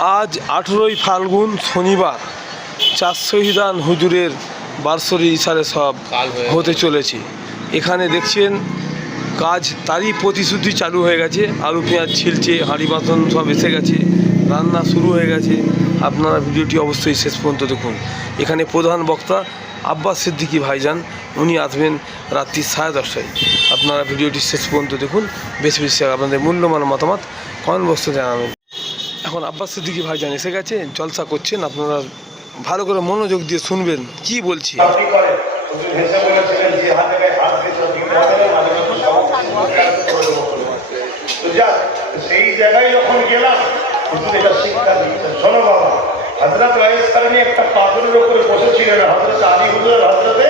আজ 18ই ফাল্গুন শনিবার চার শহীদান হুজুরের বার্ষরি ইশারে সব হতে চলেছে। এখানে দেখছেন কাজ তারই প্রতিশ্রুতি চালু হয়ে গেছে। আলু পেঁয়াজ ছিলছে, হাঁড়ি বাসন সব এসে গেছে, রান্না শুরু হয়ে গেছে। আপনারা ভিডিওটি অবশ্যই শেষ পর্যন্ত দেখুন। এখানে প্রধান বক্তা আব্বাস সিদ্দিকী ভাইজান, উনি আসবেন রাত্রি 10:30টায়। আপনারা ভিডিওটি শেষ পর্যন্ত দেখুন। বেশি বেশি আপনাদের মূল্যবান মতামত কমেন্ট বক্সে জানাবেন। এখন আব্বাস সিদ্দিকী ভাইজান এসে গেছে, জলসা করছেন। আপনারা ভালো করে মনোযোগ দিয়ে শুনবেন কি বলছি। সেই জায়গায় যখন গেলাম এটা শিক্ষা দিচ্ছে। শোনো বাবা, হযরত ওয়াইস কারণী একটা পাথরের উপরে বসেছিলেন। হযরত আলী হুজুর হযরতে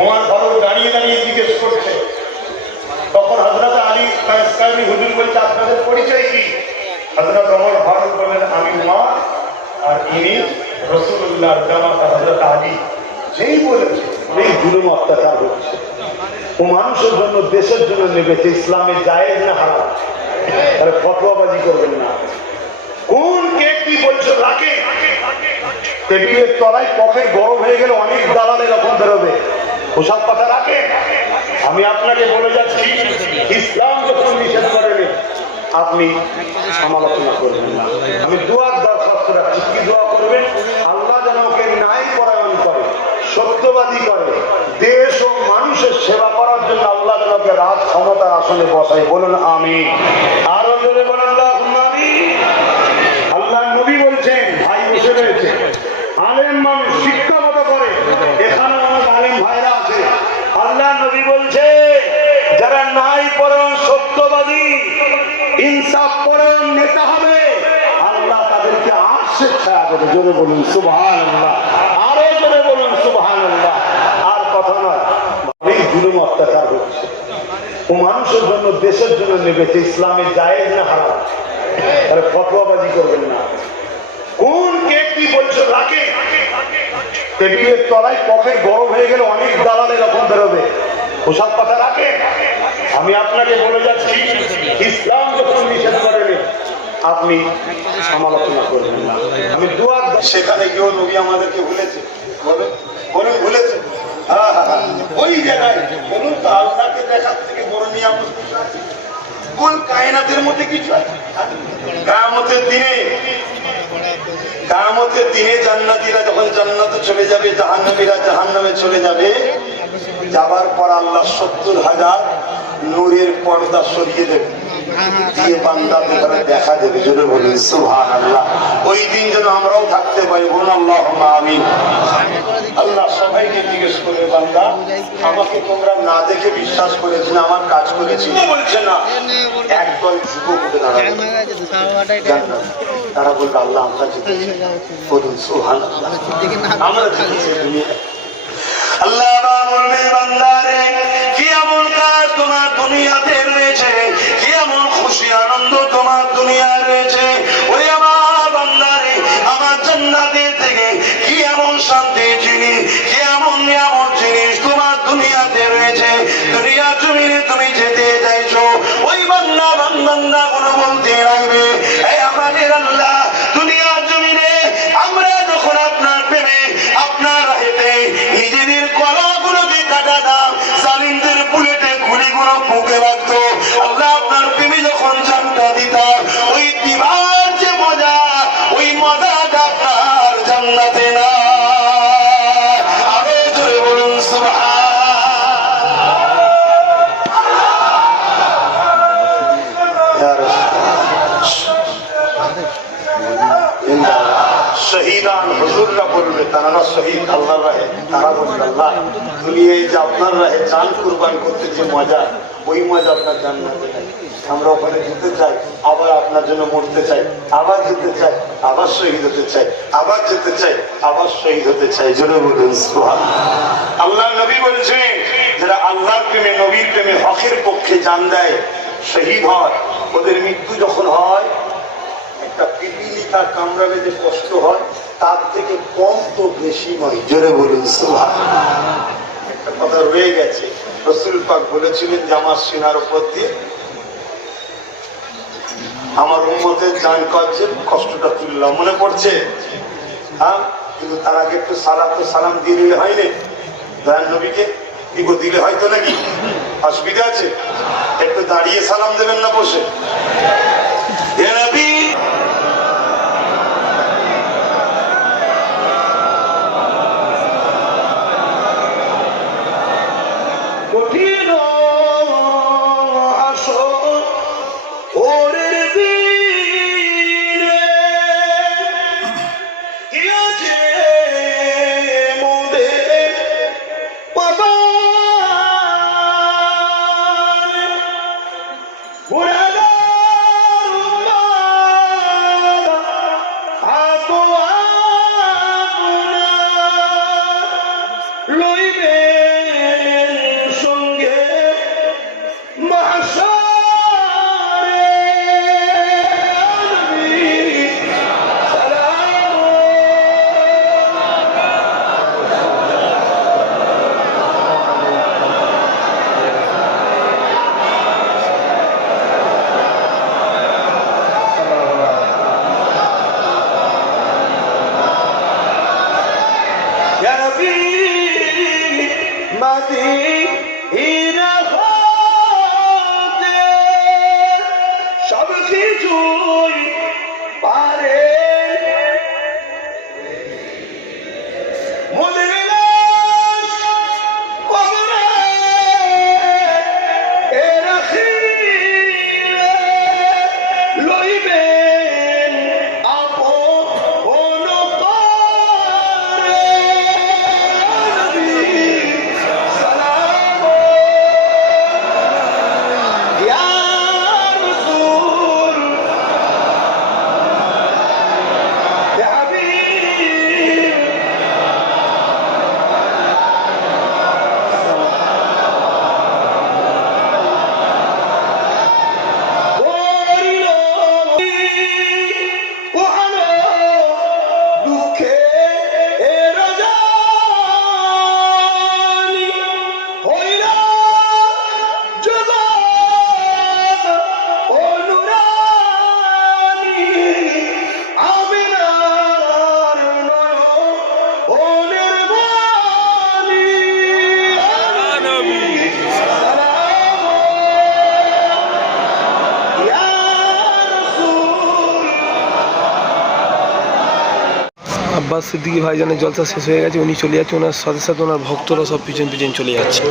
ওমর ফারুক দাঁড়িয়ে দাঁড়িয়ে জিজ্ঞেস করছে। তখন হযরত আলী ওয়াইস কারণী হুজুর বলছে, আপনাদের পরিচয় কি? হযরত ওমর ফারুক বললেন, আমি উমর আর ইনি রাসূলুল্লাহর জামাতা হযরত আলী। যেই বলেছে এই জুলুম অত্যাচার হচ্ছে, ও মানুষের জন্য দেশের জন্য নেমেছে, ইসলামে জায়েজ না হারাম? তাহলে ফতোয়াবাজি করবেন না। কোন কে কি বলছে রাখে, টেবিলের তলায় পকেট গরম হয়ে গেলে অনেক দালাল এরকম বেরোবে। ওসব কথা রাখে। আমি আপনাকে বলে যাচ্ছি, ইসলাম যখন নিষেধ করেনি আপনি সমালোচনা করবেন না। আমি দোয়ার দরখাস্ত রাখছি। কি দোয়া করবেন? আল্লাহ যেন ওকে ন্যায় পরায়ণ করে, সত্যবাদী করে, দেশ ও মানুষের সেবা করার জন্য আল্লাহ যেন ওকে রাজ ক্ষমতার আসনে বসায়। বলুন আমিন। আরো জোরে বলুন আমিন। আল্লাহ নবী বলছেন, ভাই বসে রয়েছে, আলেম মানুষ শিক্ষাগত করে, এখানে অনেক আলেম ভাইরা আছে। আল্লাহ নবী বলছে, যারা ন্যায় পরায়ণ, সত্যবাদী, ইনসাফ পরায়ণ নেতা হবে, আল্লাহ তাদেরকে আরশের ছায়া দেবে। জোরে বলুন সুবহানাল্লাহ। আরো জোরে বলুন সুবহানাল্লাহ। আর কথা নয়, এই জুলুম অত্যাচার হচ্ছে, ও মানুষের জন্য দেশের জন্য নেমেছে, ইসলামে জায়েজ না হারাম? তাহলে ফতোয়াবাজি করবেন না। কোন কে কি বলছে রাখে, টেবিলের তলায় পকেট গরম হয়ে গেলে অনেক দালাল এরকম বেরোবে। ওসব কথা রাখে। আমি আপনাকে বলে যাচ্ছি, ইসলাম যখন নিষেধ করেনি আপনি সমালোচনা করবেন না। আমি দুয়ার সেখানে গিয়েও নবী আমাদেরকে ভুলেছে। বলুন ভুলেছে? ওই জায়গায় বলুন তো, আল্লাহকে দেখার থেকে বড় নিয়ামত কোন কায়নাতের মধ্যে কিছু আছে? কিয়ামতের দিনে জান্নাতীরা যখন জান্নাতে চলে যাবে, জাহান্নামীরা জাহান্নামে চলে যাবে, যাবার পর আল্লাহ 70,000 নূরের পর্দা সরিয়ে দেবে, দিয়ে বান্দাদের দেখা দেবে। জোরে বলুন সুবহানাল্লাহ। ওই দিন যেন আমরাও থাকতে পারি। বলুন আল্লাহুম্মা আমিন। আল্লাহ সবাইকে জিজ্ঞেস করবে, বান্দা আমাকে তোমরা না দেখে বিশ্বাস করেছি না, আমার কাজ করেছি? বলছে না। একদল যুবক উঠে দাঁড়াবে, তারা বলবে, আল্লাহ আমরা জিতেছি। বলুন সুবহানাল্লাহ। আমরা জিতেছি। আল্লাহ বলবে, বান্দারে কি এমন কাজ তোমার দুনিয়াতে রয়েছে, কি এমন খুশি আনন্দ তোমার দুনিয়ায় রয়েছে? ওরে আমার বান্দারে, আমার জান্নাতের থেকে কি এমন শান্তি জিনিস, কি এমন নিয়ামত জিনিস তোমার দুনিয়াতে রয়েছে, দুনিয়ার জমিনে তুমি যেতে চাইছো। ওই বান্দা গুলো বলতে লাগবে, এই আমাদের আল্লাহ, দুনিয়ার জমিনে আমরা যখন আপনার প্রেমে, আপনার রাহেতে নিজেদের কলাগুলোকে কাটাতাম, জালিমদের বুলেটে গুলিগুলো বুকে লাগতো, আল্লাহ আপনার প্রেমে যখন জানটা দিতাম, ওই দিবার যে মজা, ওই মজাটা আপনার জান্নাতে না। আরো জোরে বলুন সুবহানাল্লাহ। শহীদান হুজুররা বলবে, তারা না শহীদ আল্লাহর রাহে, তারা বলবে, আল্লাহ দুনিয়ায় যে আপনার রাহে জান কুরবান করতে যে মজা, ওই মজা আপনার জান্নাতে নাই। আমরা ওখানে যেতে চাই, আবার আপনার জন্য মরতে চাই, আবার যেতে চাই, আবার শহীদ হতে চাই, আবার যেতে চাই, আবার শহীদ হতে চাই। জোরে বলুন সুবহানাল্লাহ। আল্লাহ নবী বলছেন, যারা আল্লাহর প্রেমে, নবীর প্রেমে, হকের পক্ষে জান দেয়, শহীদ হয়, ওদের মৃত্যু যখন হয়, একটা পিপিলিকা কামড়াবে যে কষ্ট হয়, তার থেকে কম তো বেশি নয়। জোরে বলুন সুবহানাল্লাহ। একটা কথা রয়ে গেছে, রাসূল পাক বলেছিলেন যে আমার সিনার উপর দিয়ে আমার উম্মতের জান কাজের কষ্টটা তুললাম, মনে পড়ছে? হ্যাঁ, কিন্তু তার আগে একটু সালাম দিয়ে দিলে হয়নি দয়াল নবীকে? কি গো, দিলে হয়তো নাকি? অসুবিধা আছে? একটু দাঁড়িয়ে সালাম দেবেন না বসে? হে নবী, কঠিন আসর ওরের দিনে কি আছে মোদের পদারে, গুনাহগার উম্মাদ আপো আপনা লইবেন সঙ্গে মাহশারে। নবী সালাম। ইয়া নবী মদিনা হতে সব কিছুই পারে, মোদের লাশ কবরে রাখিলে লইবেন আপন করে। নবী সালাম। ইয়া রাসূল, ইয়া হাবিব, করিল ওহানো দুঃখে রাজানি, হইল জবাব অনুরানি, আমিনার নয়নের বাণী। সালাম ইয়া রাসূল। আব্বাস সিদ্দিকী ভাইজানের জলসা শেষ হয়ে গেছে, উনি চলে যাচ্ছে, ওনার সাথে সাথে ওনার ভক্তরা সব পিছন পিছন চলে যাচ্ছে।